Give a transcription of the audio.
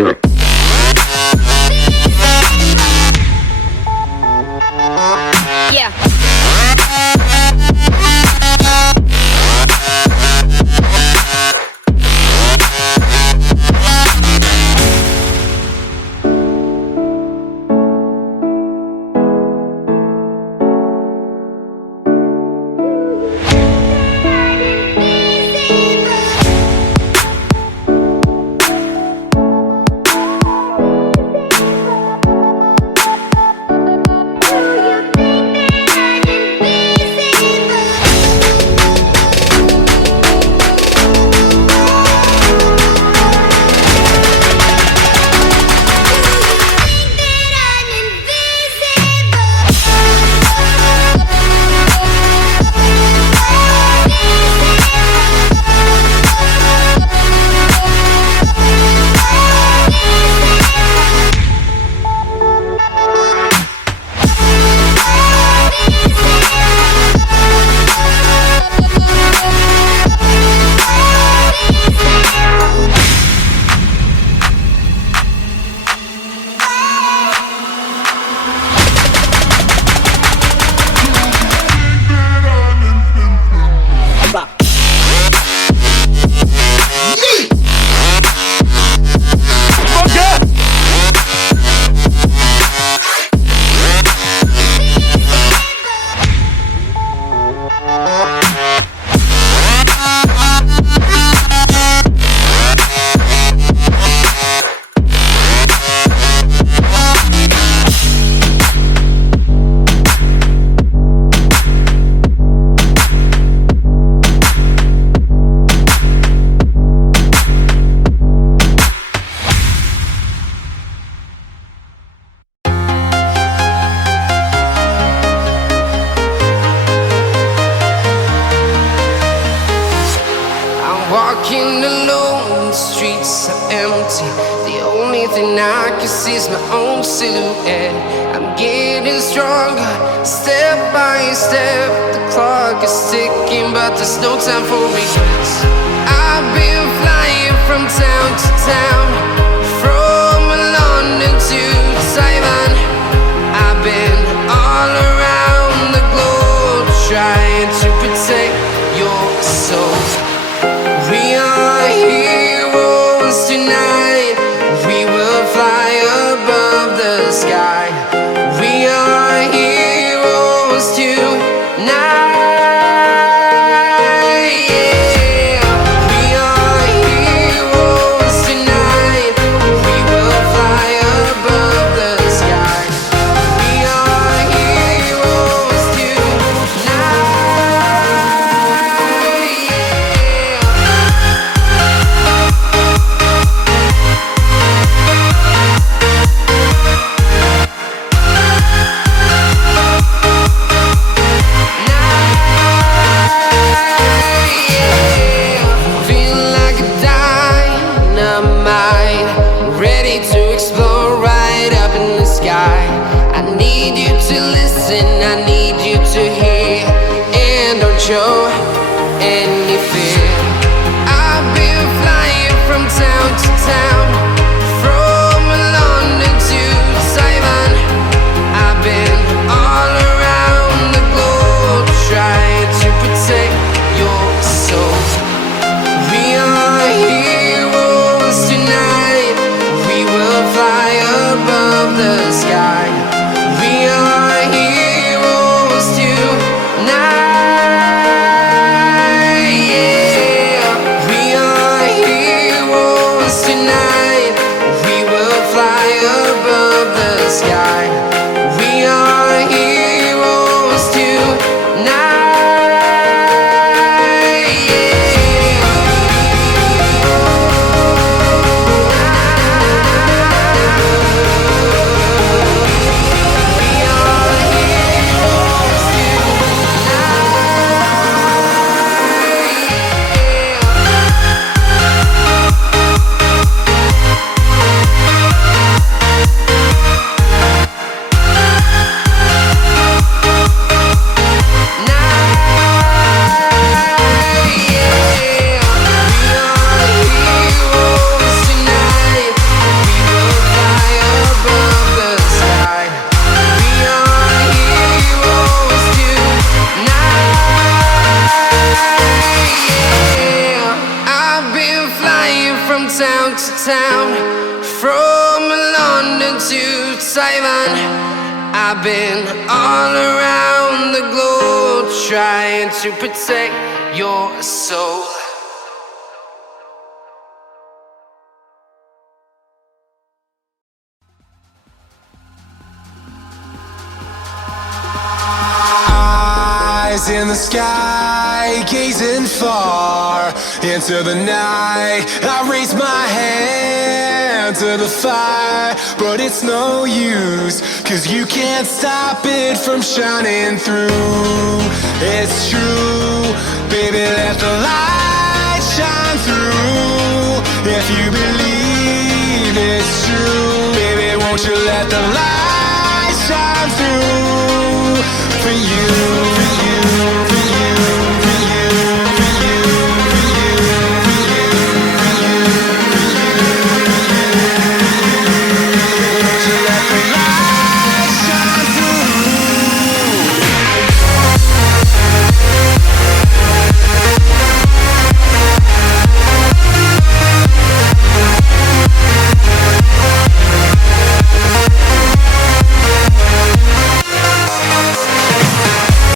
Yeah. Walking alone, the streets are empty. The only thing I can see is my own silhouette. I'm getting stronger, step by step. The clock is ticking, but there's no time for regrets. I've been flying from town to town, from London to Taiwan. I've been all around the globe, trying to protect your soul. We are heroes tonight. We will fly above the sky. We are heroes tonight. Yeah. town to town, from London to Taiwan. I've been all around the globe trying to protect your soul. Eyes in the sky, gazing far into the night. I raise my hand to the fire, but it's no use, 'cause you can't stop it from shining through. It's true, baby, let the light shine through. If you believe it's true, baby, won't you let the light shine through for you?